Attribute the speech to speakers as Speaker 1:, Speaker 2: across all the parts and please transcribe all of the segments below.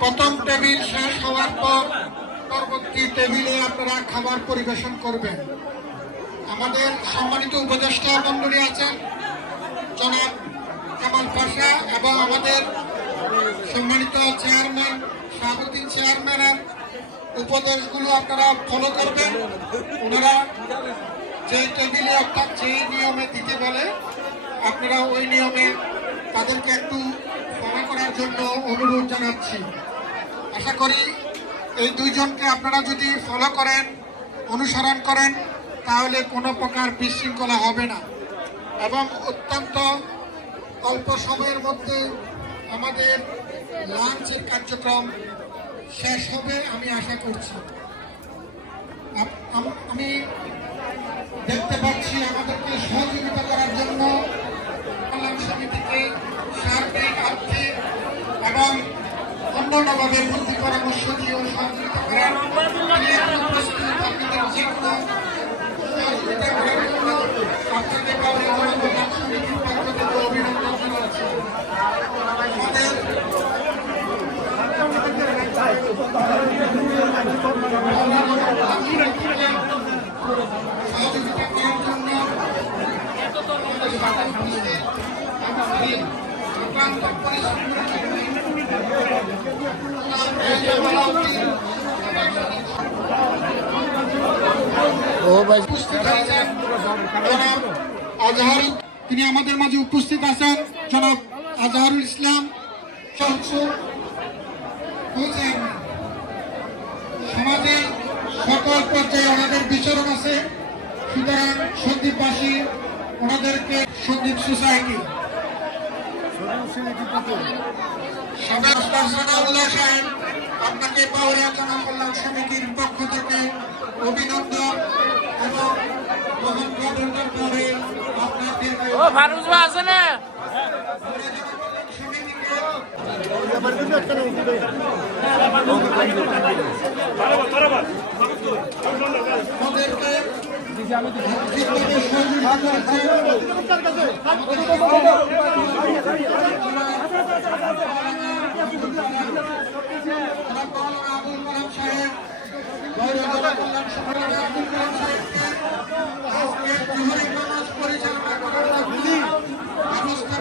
Speaker 1: প্রথম টেবিল শেষ হওয়ার পর পরবর্তী টেবিলে আপনারা খাবার পরিবেশন করবেন। আমাদের সম্মানিত উপদেষ্টা মন্ডলী আছেন, জনাব কামাল পাশা এবং আমাদের সম্মানিত চেয়ারম্যান, শাহাবুদ্দিন চেয়ারম্যানের উপদেশগুলো আপনারা ফলো করবেন। ওনারা যে টেবিলে অর্থাৎ যে নিয়মে দিতে বলে, আপনারা ওই নিয়মে তাদেরকে একটু ফলো করার জন্য অনুরোধ জানাচ্ছি। আশা করি এই দুইজনকে আপনারা যদি ফলো করেন, অনুসরণ করেন, তাহলে কোনো প্রকার বিশৃঙ্খলা হবে না। এবং অত্যন্ত অল্প সময়ের মধ্যে আমাদের লাঞ্চের কার্যক্রম শেষ হবে আমি আশা করছি। আম- অভিনন্দন জানাচ্ছি আমাদের সহযোগিতা করার জন্য আজহার তিনি আমাদের মাঝে উপস্থিত আছেন। জনাব আজহারুল ইসলাম সমাজের সকল পর্যায়ে ওনাদের বিচরণ আছে। সুতরাং সন্দীপবাসী ওনাদেরকে সন্দীপ সোসাইটি। সাবেক সানাউল্লাহ সাহেব আপনাকে পাউরিয়া জনকল্যাণ সমিতির পক্ষ থেকে অভিনন্দন এবং গ্রহণ করার পরে আপনাদের
Speaker 2: ও ফারুজ ভাই আছে না?
Speaker 1: আমাদেরকে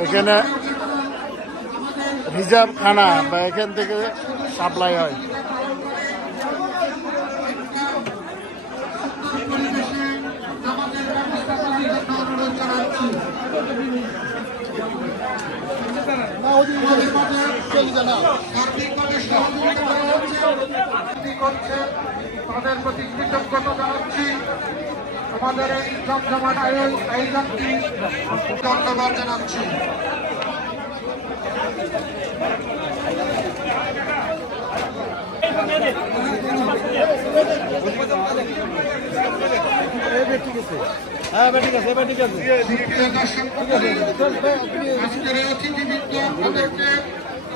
Speaker 3: এখানে রিজার্ভ খানা বা এখান থেকে সাপ্লাই হয়
Speaker 1: পরিবেশে আমাদের ব্যবস্থা করার জন্য অনুরোধ জানাচ্ছি আমাদের মাঝে সার্বিকভাবে সহযোগিতা করা হচ্ছে কি করছে তাদের প্রতি কৃতজ্ঞতা জানাচ্ছি। আমাদের এই জমজমাট আয়োজন আয়োজনটি ধন্যবাদ জানাচ্ছি। আজকের অতিথিবৃন্দ আপনাদেরকে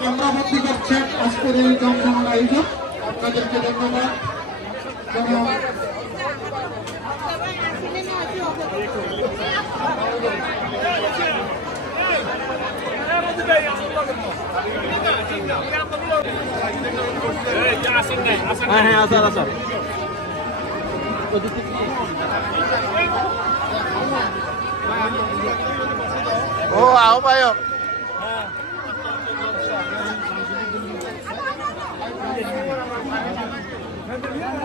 Speaker 1: ক্যামেরাবন্দি করছেন আজকের এই জমজমাট আয়োজন আপনাদেরকে ধন্যবাদ। ধন্যবাদ।
Speaker 4: হ্যাঁ হ্যাঁ আসার আসার।
Speaker 3: ও আহ্বায়ক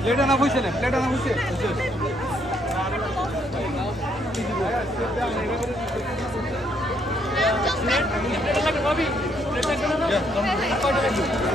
Speaker 4: প্লেট আনা হয়েছে না প্লেট হয়েছে
Speaker 2: Thank you.